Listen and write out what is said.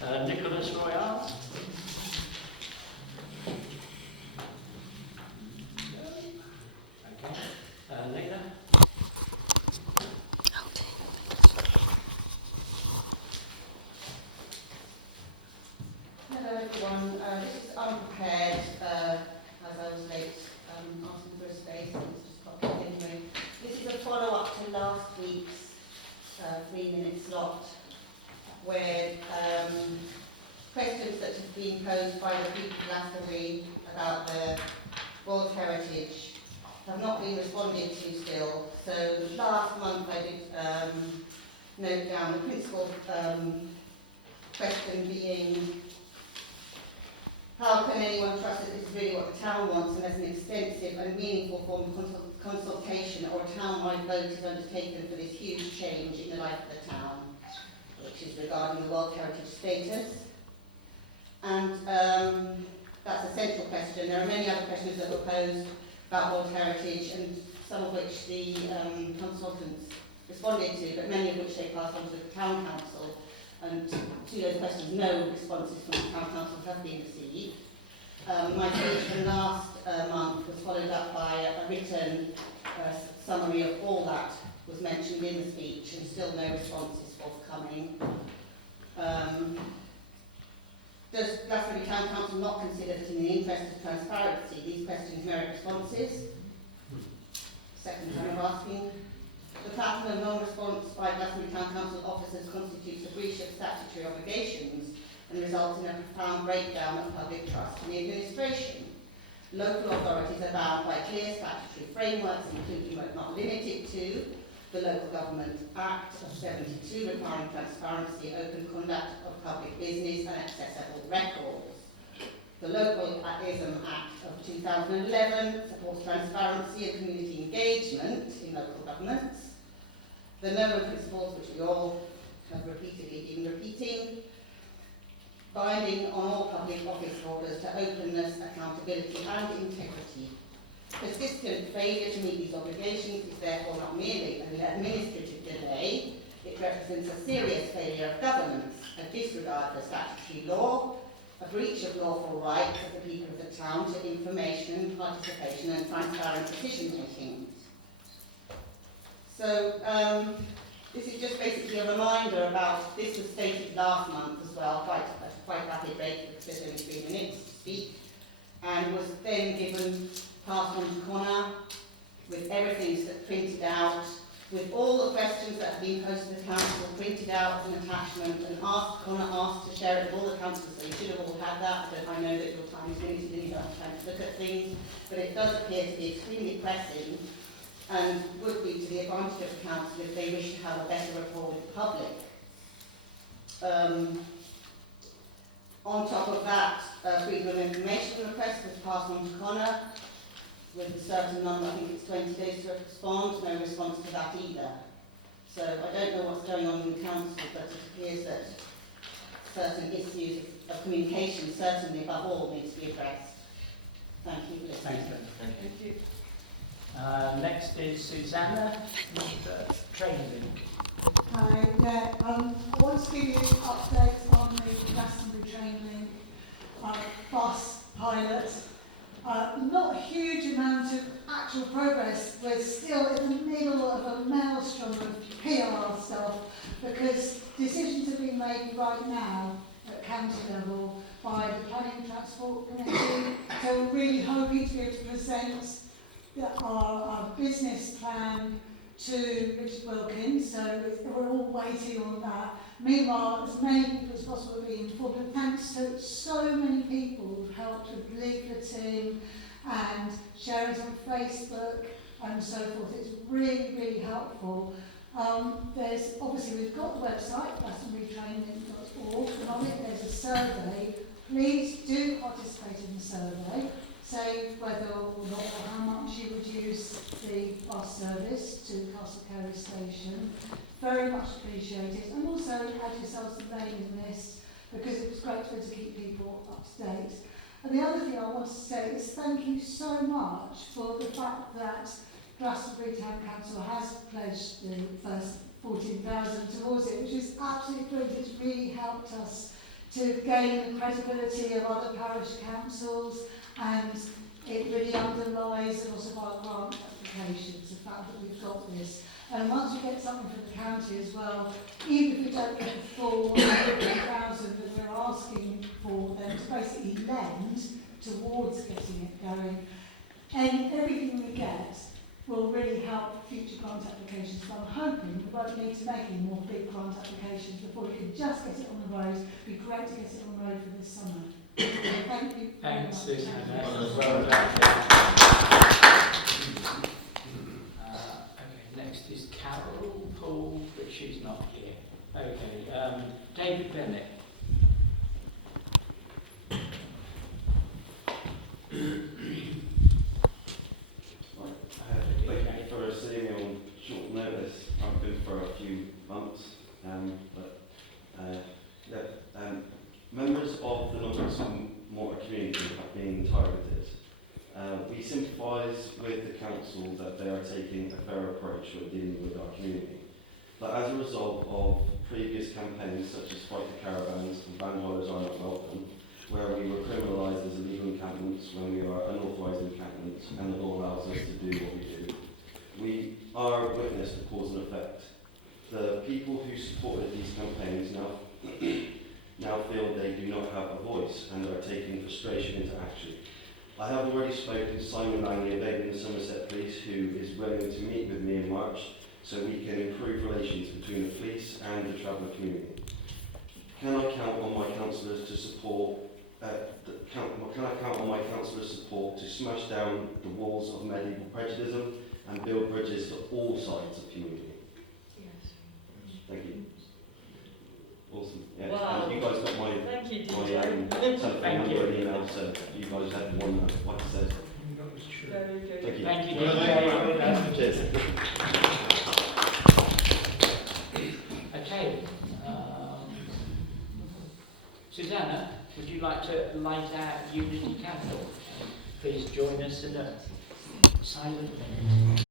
Nicholas Royale. Okay. Lena. Hello everyone, this is unprepared, as I was late asking for a space, and it's just popped up anyway. This is a follow-up to last week's 3-minute slot, where questions that have been posed by the People of Glastonbury about their World Heritage have not been responded to still. So last month I did note down the principal question being, how can anyone trust that this is really what the town wants unless an extensive and meaningful form of consultation or a town-wide vote is undertaken for this huge change in the life of the town, which is regarding the World Heritage status? And that's a central question. There are many other questions that were posed about World Heritage, and some of which the consultants responded to, but many of which they passed on to the Town Council. And to those questions, no responses from the Town Council have been received. My speech from last month was followed up by a written summary of all that was mentioned in the speech, and still no responses forthcoming. Does Glastonbury Town Council not consider that in the interest of transparency these questions merit responses? Second time of asking. The pattern of non-response by Glastonbury Town Council officers constitutes a breach of statutory obligations and results in a profound breakdown of public trust in the administration. Local authorities are bound by clear statutory frameworks, including but not limited to the Local Government Act of 72, requiring transparency, open conduct of public business and accessible records. The Localism Act of 2011 supports transparency and community engagement in local governments. The NOMA principles, which we all have repeatedly been repeating, binding on all public office holders to openness, accountability and integrity. Persistent failure to meet these obligations is therefore not merely an administrative delay, it represents a serious failure of governance, a disregard for statutory law, a breach of lawful rights of the people of the town to information, participation and transparent decision making. So this is just basically a reminder about, this was stated last month as well, at a quite rapid rate because there's only 3 minutes to speak, and was then passed on to Connor with everything printed out, with all the questions that have been posed to the council printed out as an attachment, and Connor asked to share it with all the councillors, so you should have all had that, but I know that your time is limited and you don't have time to look at things, but it does appear to be extremely pressing and would be to the advantage of the council if they wish to have a better rapport with the public. On top of that, freedom of information request was passed on to Connor with a certain number, I think it's 20 days to respond, no response to that either. So I don't know what's going on in the council, but it appears that certain issues of communication, certainly above all, need to be addressed. Thank you for listening. Thank you. Next is Susanna with Training. Hi, yeah, I want to give you an update on the Glastonbury Train bus pilot. Not a huge amount of actual progress. We're still in the middle of a maelstrom of PR stuff because decisions are being made right now at county level by the Planning and Transport Committee. So we're really hoping to be able to present our business plan to Richard Wilkins, so we're all waiting on that. Meanwhile, as many people as possible are being informed, and thanks to so many people who've helped with leafleting and sharing it on Facebook and so forth. It's really, really helpful. There's obviously, we've got the website, glastonburytraining.org, and on it there's a survey. Please do participate in the survey. Say whether or not or how much you would use the bus service to Castle Cary station. Very much appreciated. And also add yourselves to the mailing list because it was great to be able to keep people up to date. And the other thing I want to say is thank you so much for the fact that Glastonbury Town Council has pledged the first 14,000 towards it, which is absolutely brilliant. It's really helped us to gain the credibility of other parish councils, and it really underlies a lot of our grant applications, the fact that we've got this. And once we get something from the county as well, even if we don't get the full 100,000 that we're asking for them to basically lend towards getting it going, and everything we get will really help future grant applications. So I'm hoping we won't need to make any more big grant applications before we can just get it on the road. It'd be great to get it on the road for this summer. So thank you very Thanks, much. Susan. Okay, next is Carol Paul, but she's not here. Okay, David Bennett. Thank you for seeing me on short notice. I've been for a few months, members of the Mortar Community have been targeted. We sympathise with the council that they are taking a fair approach when dealing with our community. But as a result of previous campaigns such as Fight the Caravans and Vandalisers Are Not Welcome, where we were criminalised as illegal encampments when we are unauthorised encampments and the law allows us to do what we do, we are witness to cause and effect. The people who supported these campaigns now feel they do not have a voice and are taking frustration into action. I have already spoken to Simon Langley of Avon Somerset Police, who is willing to meet with me in March so we can improve relations between the police and the traveller community. Can I count on my councillors to support to smash down the walls of medieval prejudice and build bridges to all sides of community? Yes. Thank you. Awesome. Yeah. Wow. You guys got my Thank you, telephone DJ. number and email, so you guys had one, like I said. Very good. Thank you. Thank you, Well, David. Cheers. Okay, Susanna, would you like to light our Unity candle? Please join us in a silent